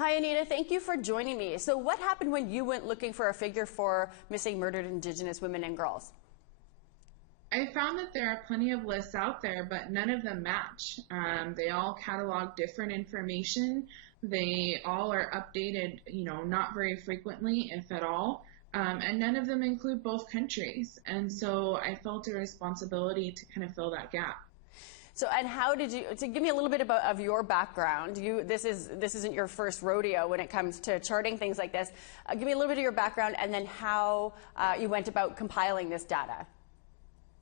Hi, Annita. Thank you for joining me. So what happened when you went looking for a figure for missing murdered Indigenous women and girls? I found that there are plenty of lists out there, but none of them match. They all catalog different information. They all are updated, not very frequently, if at all. And none of them include both countries. And so I felt a responsibility to kind of fill that gap. So, and how did you, to give me a little bit of your background, this isn't your first rodeo when it comes to charting things like this. Give me a little bit of your background and then how you went about compiling this data.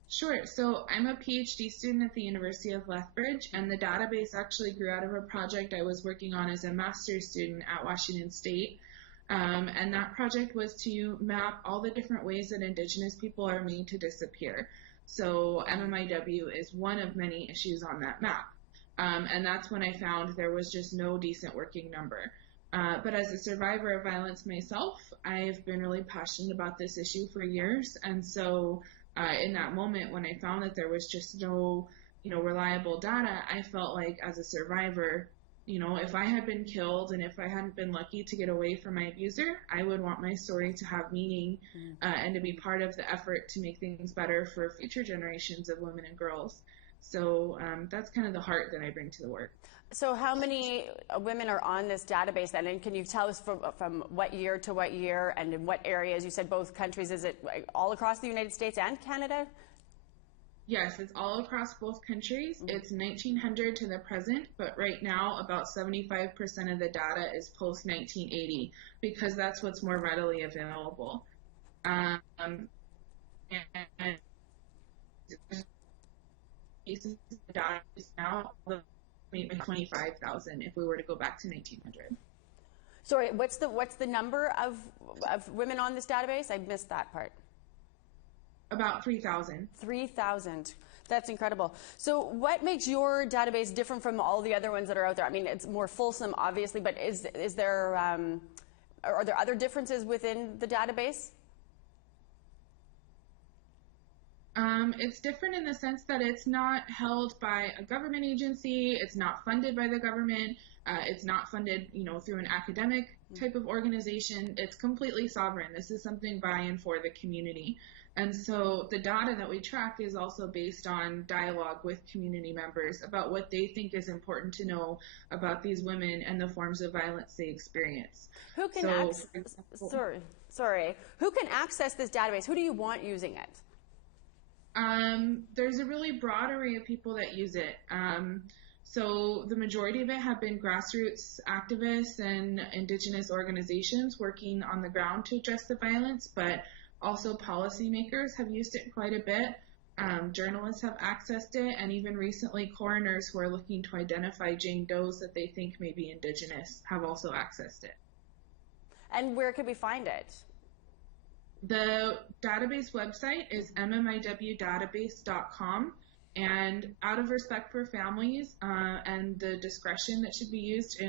Sure. So I'm a PhD student at the University of Lethbridge, and the database actually grew out of a project I was working on as a master's student at Washington State. And that project was to map all the different ways that Indigenous people are made to disappear. So MMIW is one of many issues on that map. And that's when I found there was just no decent working number. But as a survivor of violence myself, I've been really passionate about this issue for years. And so in that moment when I found that there was just no, reliable data, I felt like as a survivor, if I had been killed and if I hadn't been lucky to get away from my abuser, I would want my story to have meaning and to be part of the effort to make things better for future generations of women and girls. So that's kind of the heart that I bring to the work. So how many women are on this database then? And can you tell us from what year to what year and in what areas? You said both countries. Is it all across the United States and Canada? Yes, it's all across both countries. It's 1900 to the present, but right now about 75% of the data is post-1980 because that's what's more readily available. And the data is now maybe 25,000 if we were to go back to 1900. Sorry, what's the number of women on this database? I missed that part. About 3,000. 3,000. That's incredible. So what makes your database different from all the other ones that are out there? I mean, it's more fulsome, obviously, but are there other differences within the database? It's different in the sense that it's not held by a government agency, it's not funded by the government, it's not funded, through an academic type of organization. It's completely sovereign. This is something by and for the community. And so the data that we track is also based on dialogue with community members about what they think is important to know about these women and the forms of violence they experience. Who can Who can access this database? Who do you want using it? There's a really broad array of people that use it. So the majority of it have been grassroots activists and Indigenous organizations working on the ground to address the violence, but also policymakers have used it quite a bit. Journalists have accessed it, and even recently coroners who are looking to identify Jane Does that they think may be Indigenous have also accessed it. And where could we find it? The database website is MMIWdatabase.com, and out of respect for families and the discretion that should be used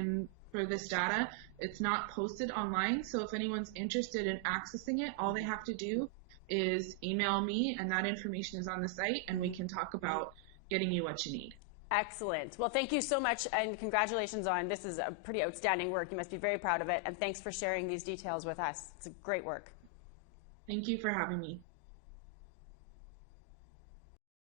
for this data, it's not posted online. So if anyone's interested in accessing it, all they have to do is email me, and that information is on the site, and we can talk about getting you what you need. Excellent. Well, thank you so much, and congratulations on this. Is a pretty outstanding work. You must be very proud of it, and thanks for sharing these details with us. It's great work. Thank you for having me.